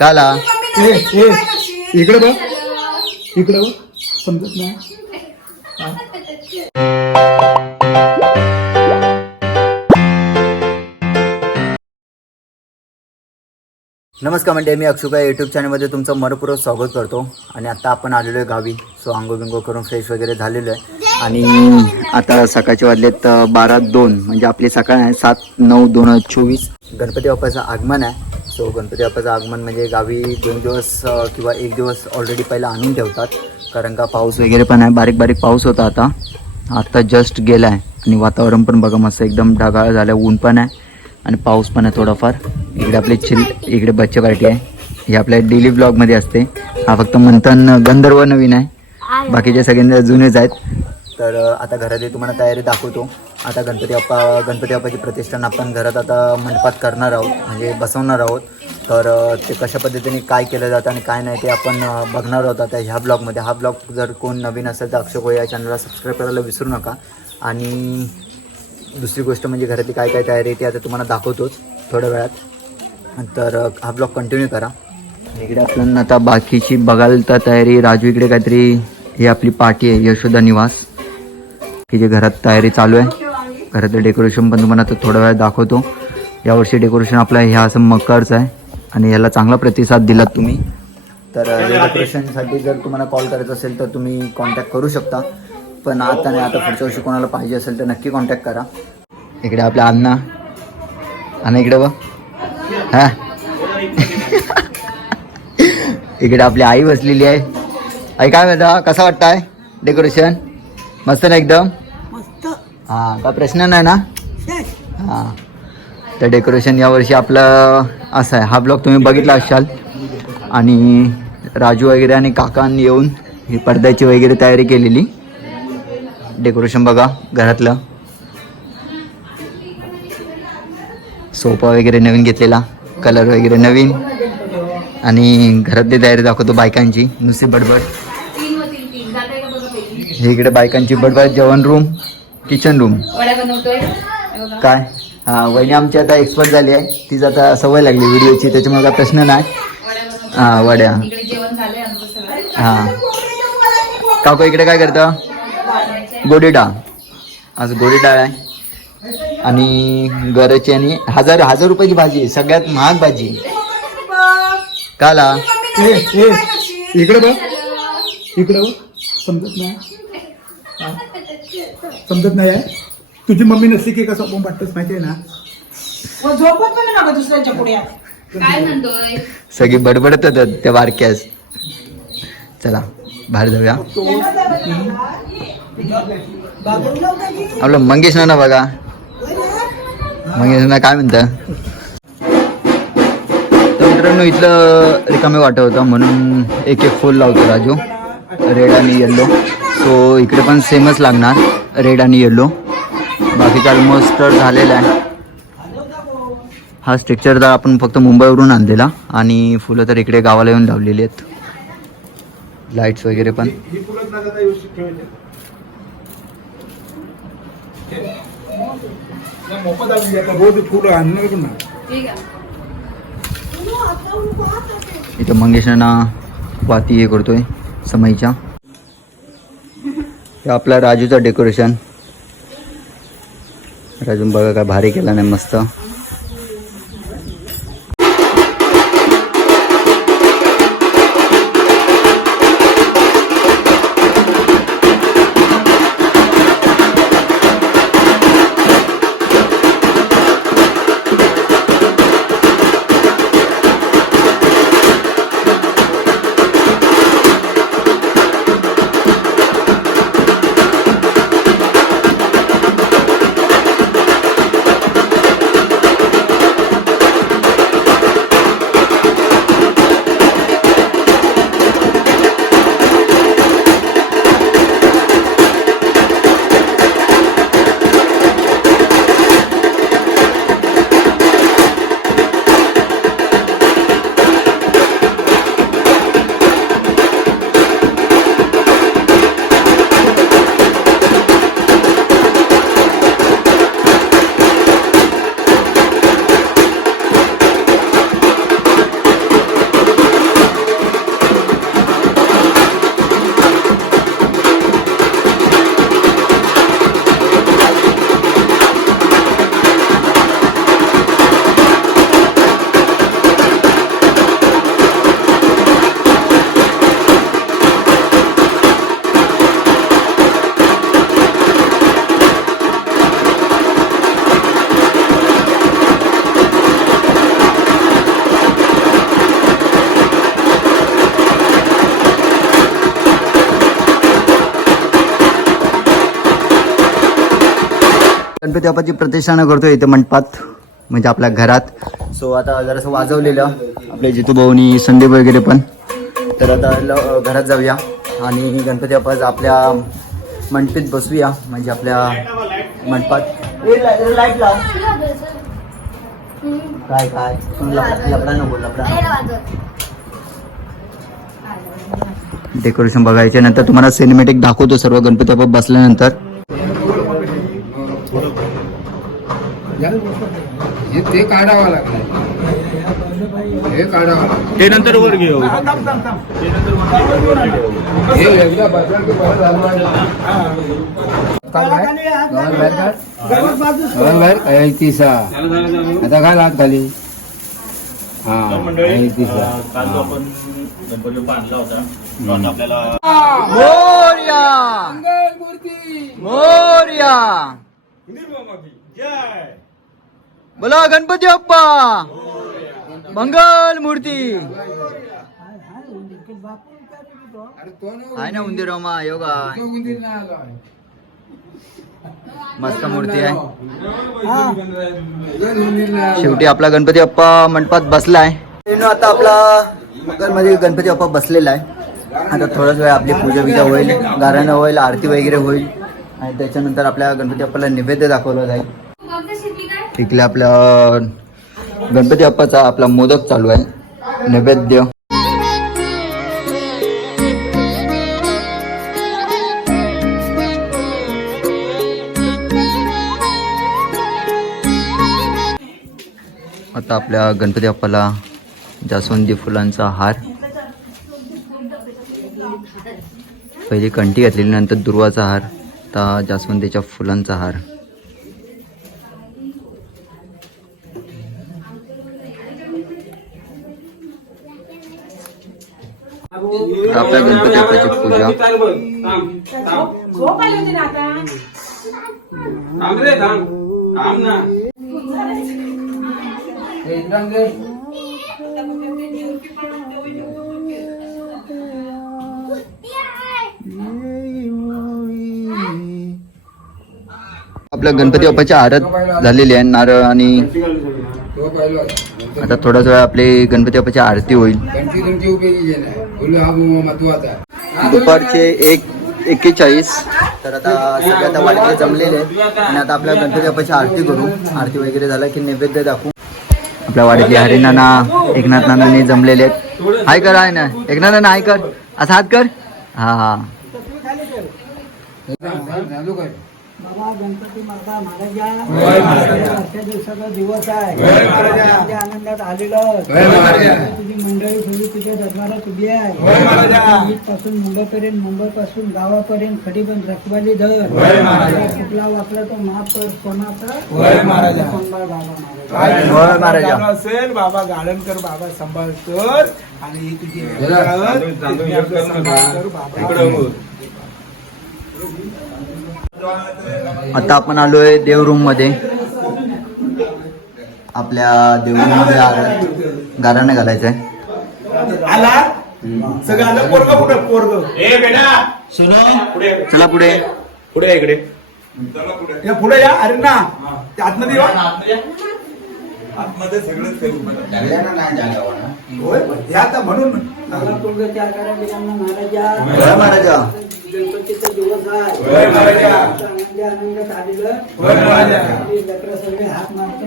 काला. ए ए इकडे बघ. इकडे बघ. समजत नाही. नमस्कार म्हणजे मी अक्षुका यूट्यूब चॅनलमध्ये तुमचं मनपूर्वक स्वागत करतो. आणि आता आपण आलेलो आहे गावी. सो आंघोळ बिंगो करून फ्रेश वगैरे झालेलो आहे. आणि आता सकाळचे वाजलेत बारा दोन. म्हणजे आपली सकाळ आहे सात नऊ दोन हजार चोवीस. गणपती बाप्पाचं आगमन आहे. सो गणपती बाप्पाचं आगमन म्हणजे गावी दोन दिवस किंवा एक दिवस ऑलरेडी पहिला आणून ठेवतात. कारण का पाऊस वगैरे पण आहे बारीक बारीक पाऊस होता आता. आत्ता जस्ट गेला आहे आणि वातावरण पण बघा मस्त एकदम ढगाळ झालं ऊन पण आहे. आणि पाऊस पण आहे थोडाफार. इकडे आपली चिल इकडे बच्चे पार्टी आहे. ही आपल्या डेली ब्लॉगमध्ये असते. हा फक्त मंथन गंधर्व नवीन आहे. बाकीचे सगळे जुनेच आहेत. तर आता घरात तुम्हाला तयारी दाखवतो. आता गणपती बाप्पा गणपती बाप्पाची प्रतिष्ठान आपण घरात आता मंडपात करणार आहोत म्हणजे बसवणार आहोत. तर ते कशा पद्धतीने काय केलं जातं आणि काय नाही ते आपण बघणार आहोत आता ह्या ब्लॉगमध्ये. हा ब्लॉग जर कोण नवीन असेल तर अक्षय या चॅनलला सबस्क्राईब करायला विसरू नका. आणि दुसरी गोष्ट म्हणजे घरातली काय काय तयारी आहे ती आता तुम्हाला दाखवतोच थोड्या वेळात. तर हा ब्लॉग कंटिन्यू करा. इकडे आपण आता बाकीची बघायला तर तयारी. राजू इकडे काहीतरी ही आपली पार्टी आहे यशोदा निवास. की जे घरात तयारी चालू आहे. घरातलं डेकोरेशन पण तुम्हाला आता थोड्या वेळात दाखवतो. यावर्षी डेकोरेशन आपलं हे असं मकरचं आहे आणि ह्याला चांगला प्रतिसाद दिलात तुम्ही. तर या डेकोरेशनसाठी जर तुम्हाला कॉल करायचा असेल तर तुम्ही कॉन्टॅक्ट करू शकता. पण आता नाही आता पुढच्या वर्षी कोणाला पाहिजे असेल तर नक्की कॉन्टॅक्ट करा. इकडे आपल्या अण्णा. अण्णा इकडे बघ. हा. इकडे आपली आई बसलेली आहे. आई काय म्हणता? कसं आहे डेकोरेशन मस्त ना एकदम? हां का प्रश्न नाही ना? हां. तर डेकोरेशन यावर्षी आपलं असं आहे. हा ब्लॉग तुम्ही बघितला असाल. आणि राजू वगैरे आणि काकांनी येऊन ही पडद्याची वगैरे तयारी केलेली. डेकोरेशन बघा घरातलं. सोफा वगैरे नवीन घेतलेला. कलर वगैरे नवीन. आणि घरातली तयारी दाखवतो बायकांची. नुसती बडबड. हे इकडे बायकांची बडबड जेवण रूम किचन रूम. बनवतोय. हे. काय? हा वहिनी आमची आता एक्सपर्ट झाली आहे. तिचं आता सवय लागली व्हिडिओची त्याच्यामुळे काय प्रश्न नाही. हा वड्या. इकडे जेवण झालंय आमचं सगळं. हा. काकू इकडे काय करतं? गोडी डाळ आज गोडी डाळ आहे. आणि गरची आणि हजार हजार रुपयाची भाजी आहे. सगळ्यात महाग भाजी काला? इकडे बघ. इकडे बघ. समजत नाही? समजत नाही आहे. तुझी मम्मी नसली की कसं आपण वाटतच माहिती आहे ना? व झोपत पण नका दुसऱ्यांच्या पुढ्यात काय म्हणतोय? सगळी बडबडत त्या बारक्यास. चला बाहेर जाऊया. आपलं मंगेश ना बघा. मंगेश ना काय म्हणतं? तर मित्रांनो इथलं रिकामे वाटत होतं म्हणून एक एक फुल लावतो राजू. रेड आणि येल्लो सो इकडे पण सेमच लागणार रेड आणि येल्लो बाकीचा ऑलमोस्ट झालेला आहे. हा स्ट्रक्चर तर आपण फक्त मुंबईवरून आणलेला आणि फुलं तर इकडे गावाला येऊन लावलेली आहेत. लाईट्स वगैरे पण. आहे इथं मंगेशांना वाती हे करतोय समईच्या. हे आपला राजूचा डेकोरेशन राजून बघा काय भारी केला नाही मस्त. गणपती बाप्पाची प्रतिष्ठाना करतो इथे मंडपात म्हणजे आपल्या घरात. सो आता जरासं वाजवलेलं आपले जितू भाऊनी संदीप वगैरे पण. तर आता ल- घरात जाऊया आणि गणपती बाप्पा आपल्या मंडपीत बसूया म्हणजे आपल्या मंडपात. ला- लाइट लाव काय काय लपडा नको लपडा डेकोरेशन बघायचे नंतर तुम्हाला सिनेमॅटिक दाखवतो सर्व गणपती बाप्पा बसल्यानंतर. ते काढावं लागलं. हे काढावं लागलं. ते नंतर वर घेऊ. हे एकदा बसलं की परत आता घाल हात खाली? हा. मोर्या. मोर्या. बोला गणपती बाप्पा. मंगल मूर्ती. आहे ना उंदीर मामा योगा मस्त मूर्ती आहे. शेवटी आपला गणपती बाप्पा मंडपात बसलाय. आता आपला मध्ये गणपती बाप्पा बसलेला आहे. आता थोडाच वेळ आपली पूजा बिजा होईल गाराणं होईल आरती वगैरे होईल. आणि त्याच्यानंतर आपल्या गणपती बाप्पाला नैवेद्य दाखवलं जाईल. इकडे आपल्या गणपती बाप्पाचा आपला मोदक चालू आहे. नैवेद्य. आता आपल्या गणपती बाप्पाला जास्वंदी फुलांचा हार. पहिली कंठी घातलेली नंतर दुर्वाचा हार आता जास्वंदीच्या फुलांचा हार. आपल्या गणपती बाप्पाची पूजा. झोप आली होती ना आता? हे इकडं दे. आपल्या गणपती बाप्पाची आरत झालेली आहे नारळ आणि तो पहिला. नंतर आता थोडाच वेळ आपली गणपती बाप्पाची आरती होईल. हा महत्त्वाचा आहे दुपारचे एक एक्केचाळीस. तर आता सगळे आता वाडीतले जमलेले आहेत. आणि आता आपल्या गणपती बाप्पाची आरती करू. आरती वगैरे झालं की नैवेद्य दाखवू. आपल्या वाडीतले हरिनाना एकनाथ नानांनी जमलेले आहेत. हाय कर हाय ना. एकनाथ नाना हाय कर. असा हात कर. हा हा. बाबा गणपती माता महाराजा. दिवस आहे आनंदात आलेलो जय महाराजा. तुझी मंडळी सगळी तुझ्या दरबारात उभी आहे. पासून मुंबईपर्यंत मुंबईपासून गावापर्यंत खडी पण रखवाली धर कुठला वाचला तो माफ कर कोणाचा संभाळ बाबा महाराज. होय महाराजा. असेल? बाबा गार्डनकर बाबा सांभाळकर आणि ही तुझी आता आपण आलोय देव रूममध्ये. आपल्या देव रूममध्ये गाराणं घालायचंय. आला? सगळं आलं? पोरग कुठं पोरग. ए बेटा. सुनो. पुढे. चला पुढे. पुढे या इकडे. या पुढे या अरे ना ते आतमध्ये या. होय या आता म्हणून. आकाराबिरांना महाराजा. गणपतीचा दिवस आहे. होय महाराजा. आनंदी आनंदात आलेलं. होय महाराजा. आपली लेकरं सगळे हात मारतो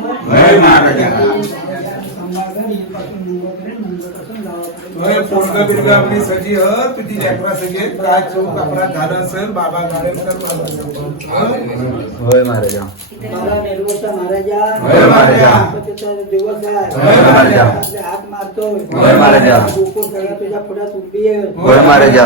महाराजा. मुंबईपासून पोरग बिरग आपली सजी ह तुझी लेकरा सगळे काय चौक अपराध झाला असेल बाबा बाबा सांभाळकर. होय महाराजा महाराजा होय महाराजा. दिवस आहे महाराजा. आपले हात मारतोय होय महाराजा. गोकुळ सगळं तुझ्या पुढ्यात उभी आहे होय महाराजा.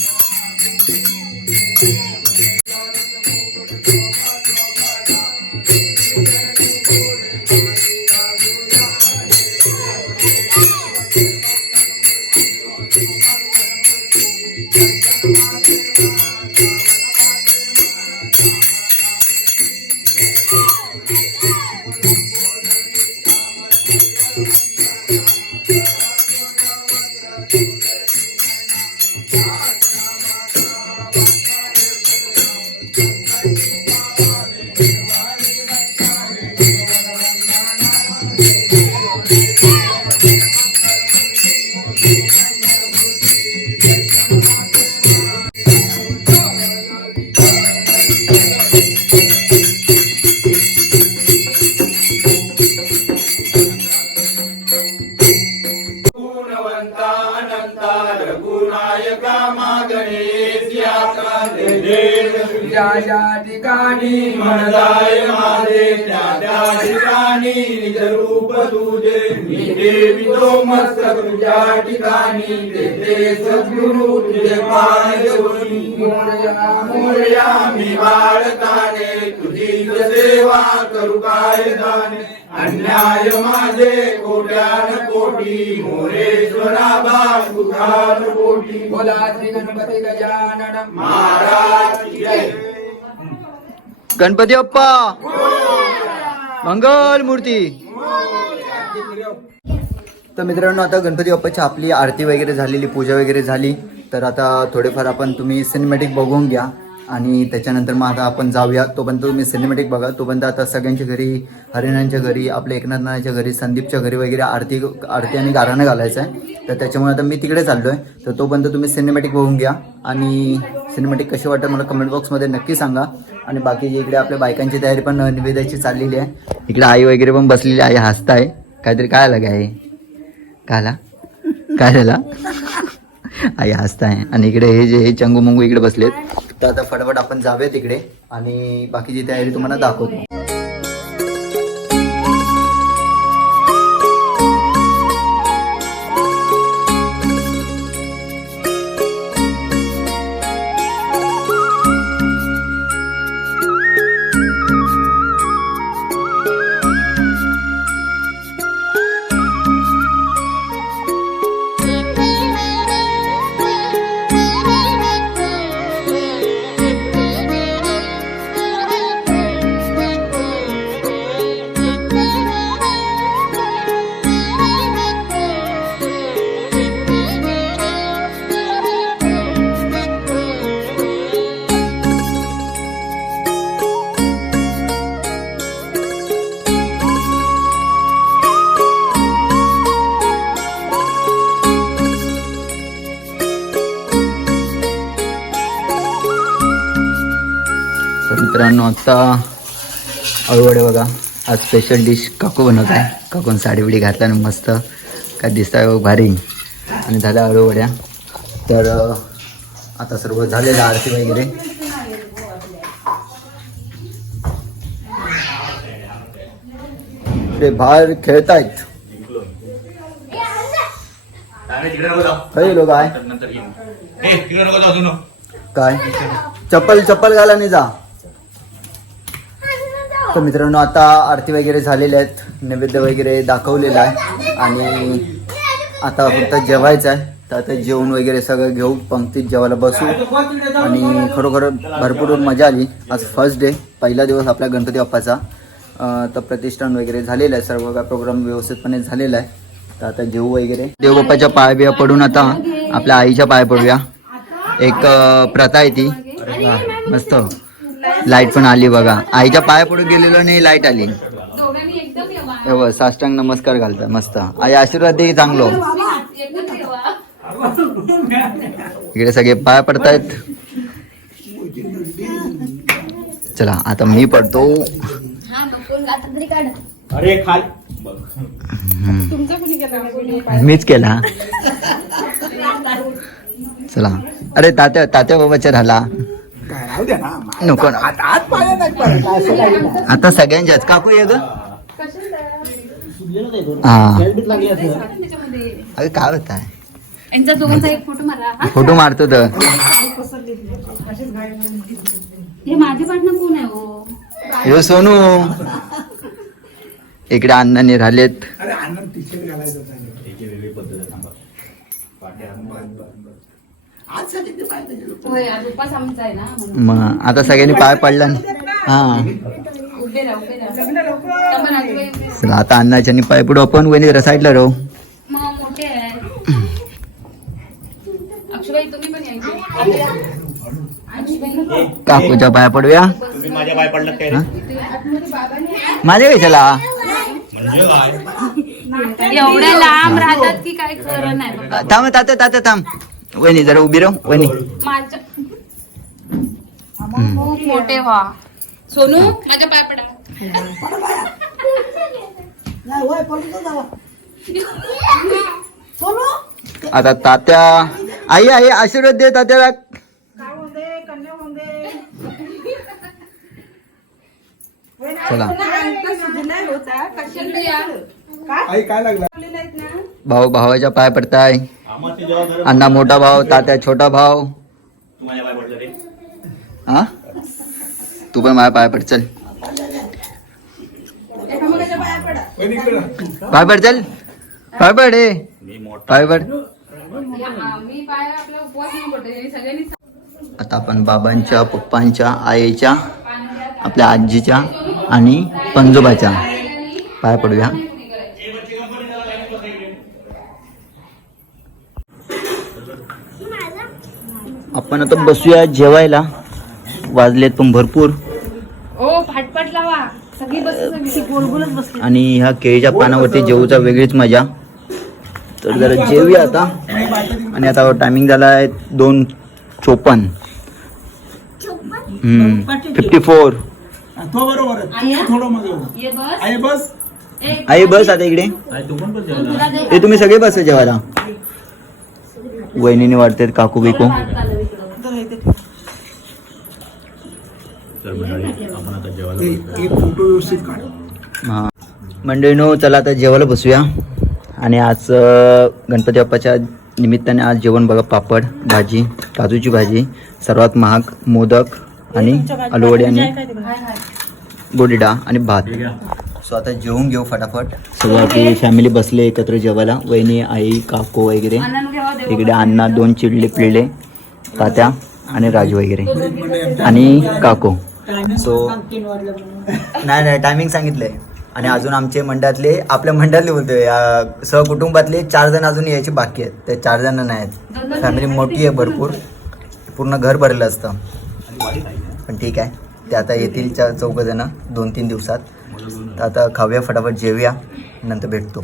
मस्तक तुझ्या ठिकाणी तेथे सद्गुरु तुझे पाय देऊनी मोरया मोरया मी बाळताने तुझी सेवा करू काय दाने अन्याय माझे कोट्यान कोटी मोरेश्वरा बा तुझान कोटी. बोला श्री गणपती गजानन महाराज गणपती बाप्पा मंगल मूर्ती तर मित्रांनो आता गणपती बाप्पाची आपली आरती वगैरे झालेली पूजा वगैरे झाली. तर आता थोडेफार आपण तुम्ही सिनेमॅटिक बघून घ्या. आणि त्याच्यानंतर मग आता आपण जाऊया. तोपर्यंत तुम्ही सिनेमॅटिक बघा. तोपर्यंत आता सगळ्यांच्या घरी हरिणांच्या घरी आपल्या एकनाथनाच्या घरी संदीपच्या घरी वगैरे आरती आरती आणि गाराणं घालायचं आहे. तर त्याच्यामुळे आता मी तिकडे चाललो आहे तर तोपर्यंत तुम्ही सिनेमॅटिक बघून घ्या. आणि सिनेमॅटिक कशी वाटतं मला कमेंट बॉक्समध्ये नक्की सांगा. आणि बाकी इकडे आपल्या बायकांची तयारी पण निवेदाची चाललेली आहे. इकडे आई वगैरे पण बसलेली आहे हसताय. काहीतरी काय आलं काय काला? काय झाला आई हसताय आणि इकडे हे जे हे चंगू मंगू इकडे बसलेत. तर आता फटाफट आपण जाऊया तिकडे आणि बाकीची तयारी तुम्हाला दाखवतो. आज स्पेशल डिश काकू बनवत आहे. काकून साडी बिडी घातला आणि मस्त काय दिसत आहे भारी. आणि झाल्या अळूवड्या तर आता सर्व झालेलं आरती वगैरे. ते बाहेर खेळतायत. काही लोक आहे. काय? चप्पल चप्पल घाला आणि जा. तर मित्रांनो आता आरती वगैरे झालेल्या आहेत. नैवेद्य वगैरे दाखवलेला आहे. आणि आता फक्त जेवायचं आहे. तर आता जेवण वगैरे सगळं घेऊ. पंक्तीत जेवायला बसू. आणि खरोखर भरपूर मजा आली. आज फर्स्ट डे पहिला दिवस आपल्या गणपती बाप्पाचा. तर प्रतिष्ठान वगैरे झालेलं आहे. सर्व काय प्रोग्राम व्यवस्थितपणे झालेला आहे. तर आता जेवू वगैरे. देवबाप्पाच्या पाय बिया पडून आता आपल्या आईच्या पाय पडूया. एक प्रथा आहे ती. मस्त. लाइट पण आली बघा. आईच्या पाया पडून गेलेलो नाही लाइट आली. साष्टांग नमस्कार घालता मस्त. आई आशीर्वाद दे चांगलो. इकडे सगळे पाय पडतायत. चला आता मी पडतो. अरे खाल. मीच केला. चला. अरे तात्या तात्या बाबाच्या राहिला राहू द्या ना नको ना. आता आज पाया नाही पडत असं काही नाही. आता सगळ्यांच्याच. काकू ये ग. हा. त्याच्यामध्ये अरे काय होत? आहे यांचा दोघांचा एक फोटो मारा फोटो मारतो तर. हे माझे पार्टनर कोण आहे हो? यो सोनू. इकडे अण्णाने राहिलेत. अरे आनंद टीचर घालायचं होता. आज साठी ते पाहिजे होय आज उपास आमचा आहे ना म्हणून मग आता सगळ्यांनी पाय पडला ना? हा. चला आता अण्णाच्या पाय पुढे आपण वहिनी जरा साईडला राहू. मग मोठे आहे. अक्षुबाई तुम्ही पण यायचे अक्षुबाई. काकूच्या पाया पडूया. तुम्ही माझ्या काय काय एवढ्या लांब राहतात की काय खरं नाही थांब तात्या तात्या थांब. वहिनी जरा उभी राहू. वहिनी. खूप मोठे व्हा. सोनू माझ्या पाय पडा. नाही होय पडतो जावा सोनू? आता तात्या आई आई आशीर्वाद दे तात्याला. चला. इकडे या. आई काय लागला? भाऊ भावाच्या पाय पडताय. अण्णा मोठा भाऊ तात्या छोटा भाऊ. हा? तू पण माझ्या पाय पड चल. पाय पड चल. पाय पड ए. पाय पड. आता आपण बाबांच्या पप्पांच्या आईच्या आपल्या आजीच्या आणि पंजोबाच्या. पाय पडूया. आपण आता बसूया जेवायला. वाजलेत पण भरपूर. ओ फाटफाट लावा. सगळी बस आणि ह्या केळीच्या पानावरती जेवूचा वेगळीच मजा. तर जरा जेवूया आता. आणि आता टायमिंग झाला आहे दोन चोपन्न. फिफ्टी फोर तो बरोबर आहे. तू थोडं मग आई बस. आई बस आता इकडे. हे तुम्ही सगळे बस जेवायला. वहिनीने वाटतात काकू बिकू. एक एक फोटो व्यवस्थित काढ. हा. मंडळीनो चला आता जेवायला बसूया. आणि आज गणपती बाप्पाच्या निमित्ताने आज जेवण बघा पापड भाजी काजूची भाजी सर्वात महाग मोदक आणि आलूवडी आणि गोडी डाळ आणि भात. सो आता जेवून घेऊ फटाफट. सगळं आपली फॅमिली बसले एकत्र जेवायला. वहिनी आई काकू वगैरे. इकडे अण्णा दोन चिडले पिळले. तात्या आणि राजू वगैरे. आणि काकू. सो नाही नाही टायमिंग सांगितलंय. आणि अजून आमचे मंडळातले आपल्या मंडळातले बोलतोय सहकुटुंबातले चार जण अजून यायचे बाकी आहेत. ते चार जण नाही आहेत. फॅमिली मोठी आहे भरपूर. पूर्ण घर भरलं असतं. पण ठीक आहे. ते आता येतील चा चौघ जण दोन तीन दिवसात. तर आता खाऊया फटाफट जेवूया नंतर भेटतो.